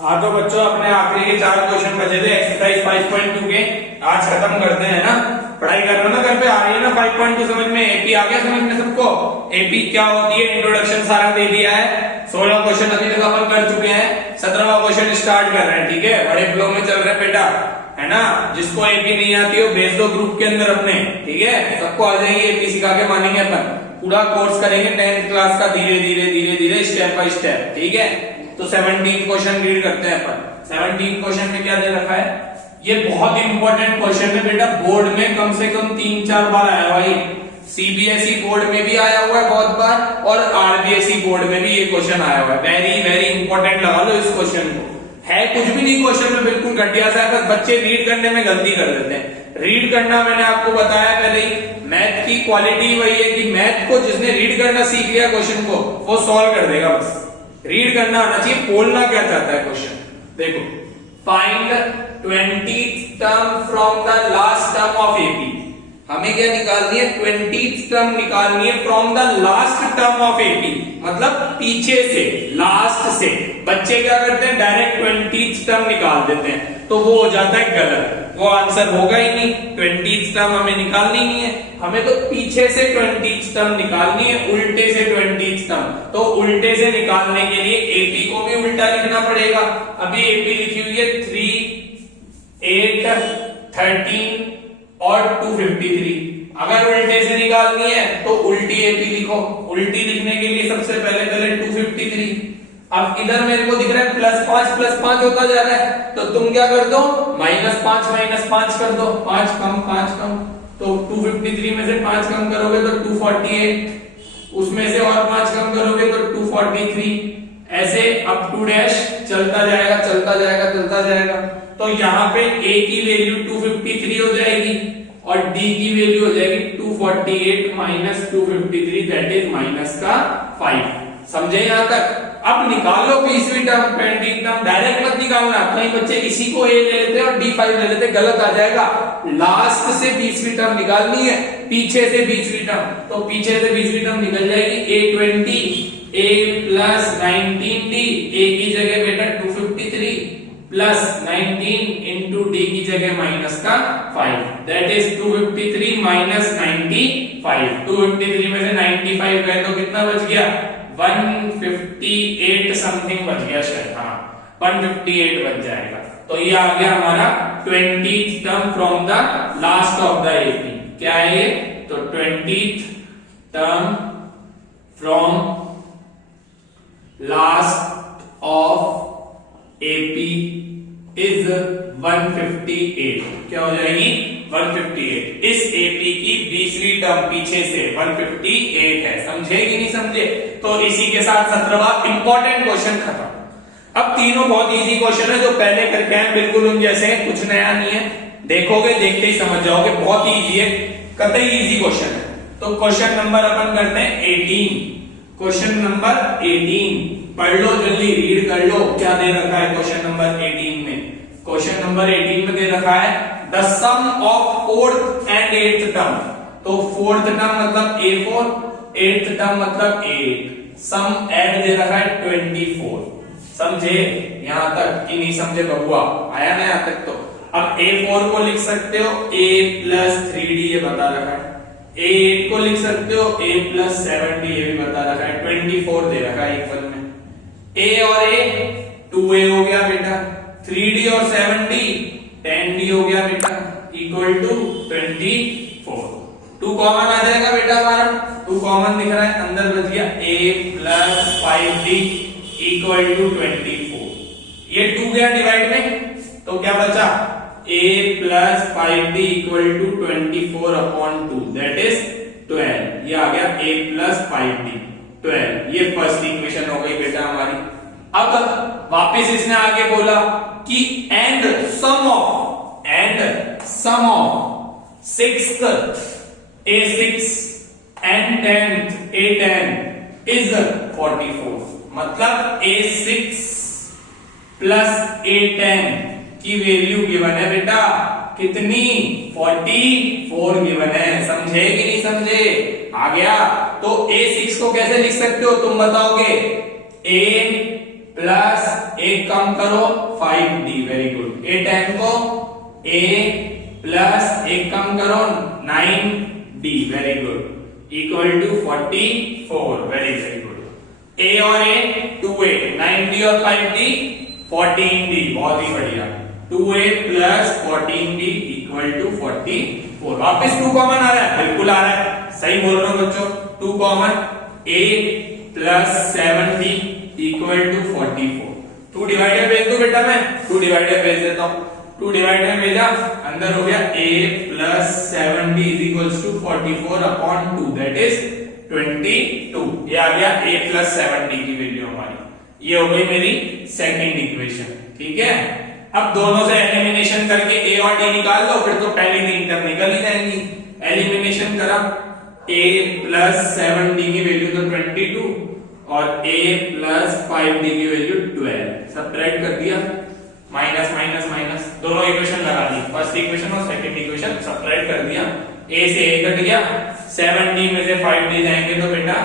हाँ तो बच्चों अपने आखिरी के 4 क्वेश्चन बचे थे एक्सरसाइज 5.2 के, आज खत्म करते हैं ना। पढ़ाई कर रहे हो ना घर पे, आ रही है ना 5.2 समझ में? एपी आ गया समझ में सबको? एपी क्या होती है, इंट्रोडक्शन सारा दे दिया है। 16 क्वेश्चन अभी तक अपन कर चुके हैं, 17वां क्वेश्चन स्टार्ट कर रहे हैं। ठीक है, बड़े फ्लो में चल रहे हैं बेटा, है ना। जिसको एपी नहीं आती हो भेज दो ग्रुप के अंदर अपने, ठीक है। सबको आ जाएंगे, एपी सिखा के मानेंगे अपन। पूरा कोर्स करेंगे 10th क्लास का, धीरे धीरे स्टेप बाय स्टेप, ठीक है। तो 17 क्वेश्चन रीड करते हैं अपन। 17 क्वेश्चन में क्या दे रखा है, ये बहुत इंपॉर्टेंट क्वेश्चन है बेटा, बोर्ड में कम से कम 3-4 बार आया भाई। सीबीएसई बोर्ड में भी आया हुआ है बहुत बार, और आरबीएसई बोर्ड में भी ये क्वेश्चन आया हुआ है। वेरी वेरी इंपॉर्टेंट लगा लो इस क्वेश्चन को। है कुछ भी नहीं क्वेश्चन में, बिल्कुल घटिया सा है, बस बच्चे रीड करने में गलती कर देते हैं। रीड करना मैंने आपको बताया पहले ही, मैथ की क्वालिटी वही है कि मैथ को जिसने रीड करना सीख लिया क्वेश्चन को, वो सॉल्व कर देगा। बस रीड करना आना चाहिए, बोलना क्या चाहता है क्वेश्चन। देखो, find 20th term from the last term of AP. हमें क्या निकालनी है, 20th टर्म निकालनी है from the last term of AP, मतलब पीछे से, लास्ट से। बच्चे क्या करते हैं, डायरेक्ट 20th टर्म निकाल देते हैं, तो वो हो जाता है गलत, वो आंसर होगा ही नहीं। 20th टर्म हमें निकालनी नहीं है, हमें तो पीछे से 20th टर्म निकालनी है, उल्टे से 20th टर्म। तो उल्टे से निकालने के लिए एपी को भी उल्टा लिखना पड़ेगा। अभी एपी लिखी हुई है 3, 8, 13 और 253। अगर उल्टे से निकालनी है तो उल्टी एपी लिखो। उल्टी लिखने के लिए सबसे पहले 253। अब इधर मेरे को दिख रहा है +5 होता जा रहा है, तो तुम क्या कर दो, -5 कर दो, 5 कम। तो 253 में से 5 कम करोगे तो 248, उसमें से और 5 कम करोगे तो 243। ऐसे अप टू डैश चलता जाएगा। तो यहाँ पे a की वैल्यू 253 हो जाएगी और d की वैल्यू हो जाएगी 248 माइनस 253, दैट इज -5। समझे यहाँ तक? अब निकाल लो 20वीं टर्म, 20th टर्म। डायरेक्ट मत निकालना, कई बच्चे इसी को a ले लेते हैं और d5 ले लेते, गलत आ जाएगा। लास्ट से 20वीं टर्म निकालनी है, पीछे से 20वीं टर्म। तो पीछे से 20वीं टर्म निकल जाएगी a20 a + 19d, a की जगह बेटा 253 प्लस 19 इंटू डी की जगह -5, दैट इज 253 माइनस 95। 253 में से 95 गए तो कितना बच गया, 158 समथिंग बच गया शायद, हाँ 158 बच जाएगा। तो ये आ गया हमारा 20th term from the last of the AP. क्या है ये, तो 20th term from last of AP is 158। क्या हो जाएगी, 158। इस एपी की 20वीं टर्म पीछे से 158 है। समझे कि नहीं समझे? तो इसी के साथ 17वां इंपॉर्टेंट क्वेश्चन खत्म। अब तीनों बहुत इजी क्वेश्चन है, जो पहले करके आए बिल्कुल उन जैसे हैं, कुछ नया नहीं है। देखोगे देखते ही समझ जाओगे, बहुत ही इजी है, कतई इजी क्वेश्चन है। तो क्वेश्चन नंबर अपन करते हैं 18। क्वेश्चन नंबर 18 पढ़ लो, जल्दी रीड कर लो। क्या दे रखा है क्वेश्चन नंबर 18 में? क्वेश्चन नंबर 18 में दे रखा है the sum of 4th and 8th term. तो 4th टर्म मतलब A4, 8th टर्म मतलब 8। सम ऐड दे रखा है 24। समझे यहां तक कि नहीं समझे बबुआ? आया ना यहां तक? तो अब A4 को लिख सकते हो A + 3D, ये बता रखा है। A8 को लिख सकते हो A + 7D, ये भी बता रखा है। 24 दे रखा है इक्वल में। A और A 2A हो गया बेटा, 3D और 7D 10D हो गया बेटा, इक्वल टू 24। 2 कॉमन आ जाएगा बेटा हमारा, 2 कॉमन दिख रहा है, अंदर बच गया A + 5D इक्वल टू 24। ये 2 गया डिवाइड में, तो क्या बचा, A + 5D equal to 24/2, that is 12। ये आ गया A + 5D 12। ये फर्स्ट इक्वेशन हो गई बेटा हमारी। अब वापस इसने आगे बोला कि and sum of 6th A6 and 10th A10 is 44। मतलब A6 + A10 की वैल्यू गिवन है बेटा, कितनी, 44 गिवन है। समझे कि नहीं समझे? आ गया। तो A6 को कैसे लिख सकते हो तुम बताओगे? A प्लस एक कम करो 5d, वेरी गुड। a10 को a प्लस एक कम करो 9d, very good, equal to 44, very very good. a और a 2a, 9d और 5d 14d, बहुत ही बढ़िया। 2a plus 14d equal to 44। वापस 2 कॉमन आ रहा है, बिल्कुल आ रहा है, सही बोल रहा हूं बच्चों। 2 common, a plus 7d equal to 44। 2 divider भेज दो बेटा, मैं 2 डिवाइडर भेज देता हूं। 2 डिवाइडर भेजा, अंदर हो गया a plus 7d is equals to 44 upon 2, that is 22। ये आ गया a प्लस 7d की वैल्यू हमारी। ये हो गई मेरी सेकंड इक्वेशन, ठीक है। अब दोनों से एलिमिनेशन करके a और d निकाल दो, फिर तो पहली 3 टर्म निकल ही जाएंगी। एलिमिनेशन करा, a प्लस 7d की वैल्यू तो 22 और a प्लस 5d की वैल्यू 12, सबट्रैक्ट कर दिया, माइनस माइनस माइनस, दोनों इक्वेशन लगा दी, फर्स्ट इक्वेशन और सेकंड इक्वेशन सबट्रैक्ट कर दिया। a से a कट गया, 7d में से 5d जाएंगे तो बेटा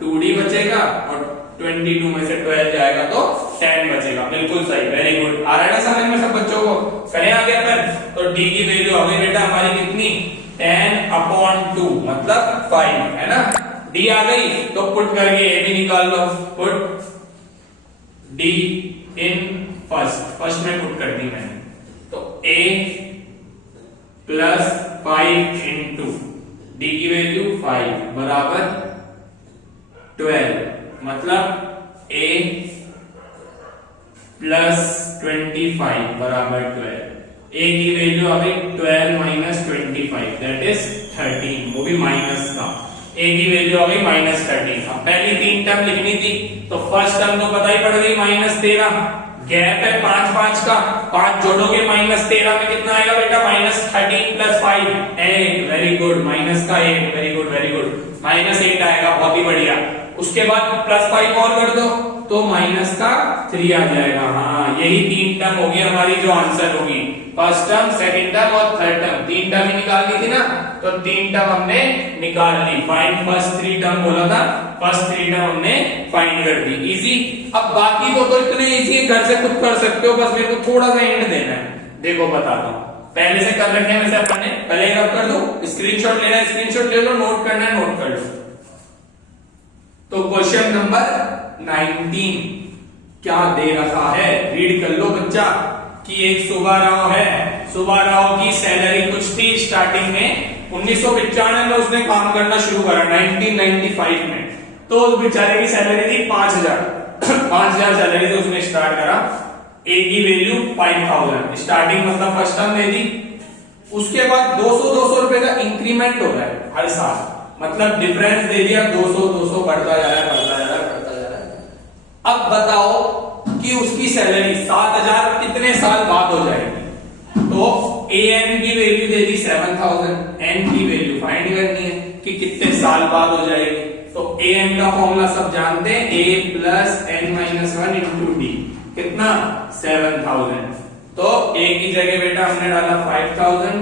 2d बचेगा और 22 में से 12 जाएगा तो 10 बचेगा, बिल्कुल सही, वेरी गुड। आ रहा है ना समझ में सब बच्चों को? करें आगे अपन, तो d की वैल्यू आ गई बेटा हमारी कितनी, 10 अपॉन 2 मतलब 5, है ना। d आ गई तो पुट करके a भी निकाल लो, पुट d इन फर्स्ट में पुट कर दी मैंने, तो a प्लस 5 इंटू d की वैल्यू 5 बराबर 12, मतलब a प्लस 25 बराबर 12। a की वैल्यू आ गई 12 माइनस 25, दैट इज 13, वो भी माइनस का। a की वैल्यू आ गई माइनस 13। अब पहली 3 टर्म लिखनी थी, तो फर्स्ट टर्म तो पता ही पड़ गई माइनस 13, गैप है 5 5 का, 5 जोड़ोगे माइनस 13 में कितना आएगा बेटा, minus 13 plus 5 8, very good, minus का 8, very good very good, minus 8 आएगा, बहुत ही बढ़िया। उसके बाद प्लस 5 और कर दो तो माइनस का 3 आ जाएगा। हाँ, यही 3 टर्म होगी हमारी जो आंसर होगी, फर्स्ट टर्म, सेकंड टर्म और थर्ड टर्म। 3 टर्म ही निकालनी थी ना, तो 3 टर्म हमने निकाल ली। फाइंड फर्स्ट 3 टर्म बोला था, फर्स्ट 3 टर्म हमने फाइंड कर दी, इजी। अब बाकी तो इतने इजी है, घर से खुद कर सकते हो, बस मेरे को थोड़ा सा हिंट देना है। देखो बताता हूँ, पहले से कर रखे हैं वैसे अपन ने, पहले एक कर दो, स्क्रीनशॉट लेना है स्क्रीनशॉट ले लो, नोट करना है नोट कर लो। तो क्वेश्चन नंबर 19 क्या दे रखा है, रीड कर लो बच्चा, कि एक सुब्बाराव है, सुब्बाराव की सैलरी कुछ थी स्टार्टिंग में, 1995 में उसने काम करना शुरू करा, 1995 में, तो उस बेचारे की सैलरी थी 5000 5000 सैलरी से उसने स्टार्ट करा। a की वैल्यू 5000, स्टार्टिंग मतलब फर्स्ट टर्म दे दी। उसके बाद 200 रुपए का इंक्रीमेंट हो रहा है हर साल, मतलब डिफरेंस दे दिया, 200 बढ़ता जा रहा है, बढ़ता जा रहा है, बढ़ता जा रहा है। अब बताओ कि उसकी सैलरी 7000 कितने साल बाद हो जाएगी। तो an की वैल्यू दे दी 7000, n की वैल्यू फाइंड करनी है कि कितने साल बाद हो जाएगी। तो an का फॉर्मूला सब जानते हैं, a plus n minus 1 into D, कितना 7000। तो a की जगह बेटा हमने डाला 5000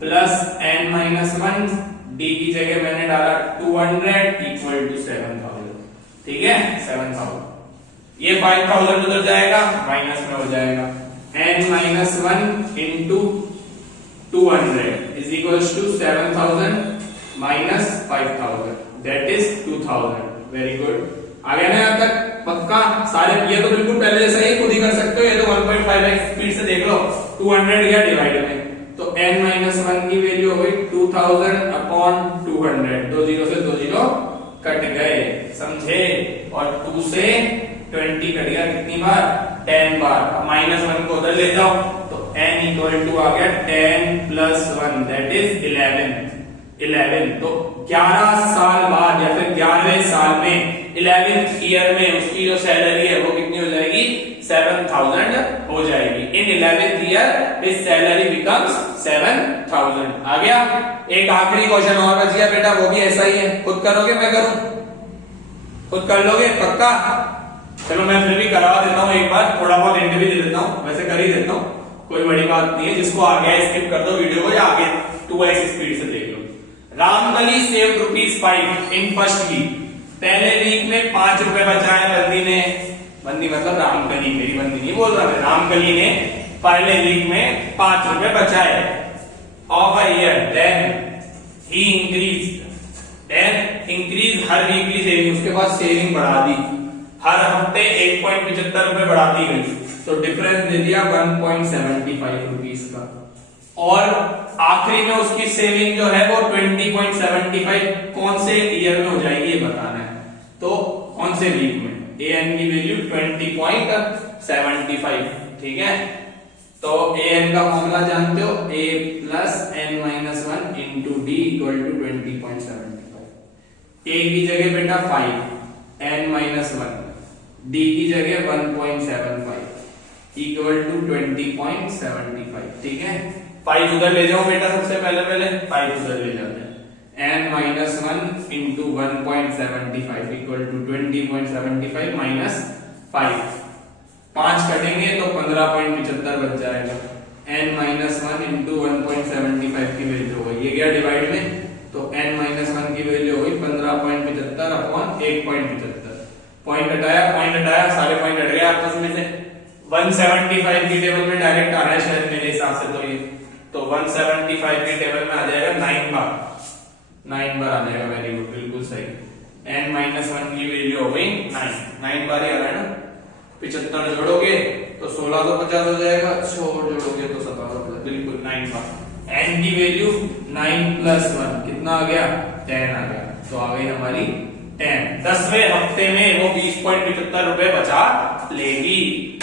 प्लस n माइनस 1, d की जगह मैंने डाला 200 इक्वल टू 7000, ठीक है 7000। ये 5000 उधर जाएगा, माइनस में हो जाएगा, n minus 1 into 200 is equals to 7000 minus 5000, that is 2000, very good. आ गया ना यहाँ तक, पक्का सारे, ये तो बिल्कुल पहले जैसा ही खुद ही कर सकते हो, ये तो 1.5x स्पीड से देख लो, 200 गया डिवाइड में, तो n माइनस 1 की वैल्यू हो गई 2000 अपॉन 200, 2 0 से 2 0 कट गए, समझे, और 2 से 20 कट गया कितनी बार, 10 बार। अब माइनस 1 को उधर ले जाओ, तो n इक्वल टू आ गया 10 प्लस 1, दैट इज 11। तो 11 साल बाद या फिर 11वें साल में, 11th ईयर में उसकी जो सैलरी है वो कितनी हो जाएगी, 7000 हो जाएगी। इन 11th year his salary becomes 7000। आ गया। एक आखिरी क्वेश्चन और बच गया बेटा, वो भी ऐसा ही है, खुद करोगे मैं करूं, खुद कर लोगे पक्का? चलो मैं फिर भी करवा देता हूँ एक बार, थोड़ा बहुत हिंट भी दे देता हूँ, वैसे कर ही देता हूँ, कोई बड़ी बात नहीं है। जिसको आ गया स्किप कर दो वीडियो को, या आगे 2x स्पीड से देख लो। Ramkali save ₹5 in first week, पहले वीक में 5 रुपए बचाए बंदी ने, बंदी मतलब रामकली, मेरी बंदी नहीं बोल रहा मैं, रामकली ने पहले वीक में 5 रुपए बचाए of a year, then he increase her weekly saving, उसके बाद सेविंग बढ़ा दी, हर हफ्ते 1.75 रुपए बढ़ाती गई, तो डिफरेंस दे दिया 1.75 रुपीज का। और आखिरी में उसकी सेविंग जो है वो 20.75 कौन से ईयर में हो जाएगी ये बताना है, तो कौन से वीक में, an की वैल्यू 20.75, ठीक है। तो an का फॉर्मूला जानते हो, a plus n minus 1 into d equal to 20.75, a की जगह बेटा 5, n माइनस 1, d की जगह 1.75 इक्वल टू 20.75, ठीक है। 5 उधर ले जाओ बेटा, सबसे पहले 5 उधर ले जाते हैं, n minus 1 into 1.75 equal to 20.75 minus 5, 5 कटेंगे तो 15.75 बच जाएगा, n माइनस 1 इंटू 1.75 की वैल्यू हो गई, ये गया डिवाइड में, तो n माइनस 1 की वैल्यू हो गई 15.75 अपॉन 1.75, पॉइंट हटाया, सारे पॉइंट हट गए आपस में से, 175 की टेबल में डायरेक्ट आ रहा है शायद मेरे हिसाब से, तो ये तो 175 के टेबल में आ जाएगा 9 बार आ जाएगा, वेरी गुड, बिल्कुल सही, n माइनस 1 की वैल्यू हो गई 9 बार ही आ रहा है ना, 75 जोड़ोगे तो 1650 हो जाएगा, जोड़ोगे तो 1750, बिल्कुल 9 बार, n की वैल्यू 9 प्लस 1 कितना आ गया, 10 आ गया, तो आ गई हमारी 10, 10वें हफ्ते में वो 20.75 रुपए बचा लेगी।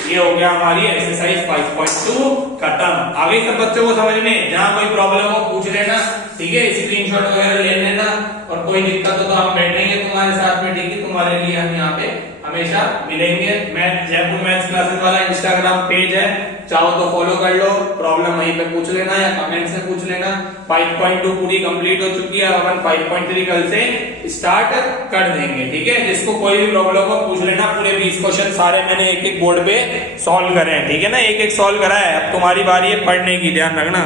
ये हो गया हमारी एक्सरसाइज 5.2 खत्म। आ गई सब बच्चों को समझ में, जहां कोई प्रॉब्लम हो पूछ लेना, ठीक है, स्क्रीनशॉट वगैरह ले लेना, और कोई दिक्कत हो तो हम बैठेंगे तुम्हारे साथ में, ठीक है, तुम्हारे लिए हम यहाँ पे हमेशा मिलेंगे। मैथ जयपुर मैथ्स क्लासेस वाला इंस्टाग्राम पेज है, चाहो तो फॉलो कर लो, प्रॉब्लम वहीं पे पूछ लेना या कमेंट से पूछ लेना। 5.2 पूरी कंप्लीट हो चुकी है, अपन 5.3 कल से स्टार्ट कर देंगे, ठीक है। जिसको कोई भी प्रॉब्लम हो पूछ लेना, पूरे 20 क्वेश्चन सारे मैंने एक एक बोर्ड पे सॉल्व करे हैं, ठीक है ना, एक एक सॉल्व करा है, अब तुम्हारी बारी है पढ़ने की, ध्यान रखना।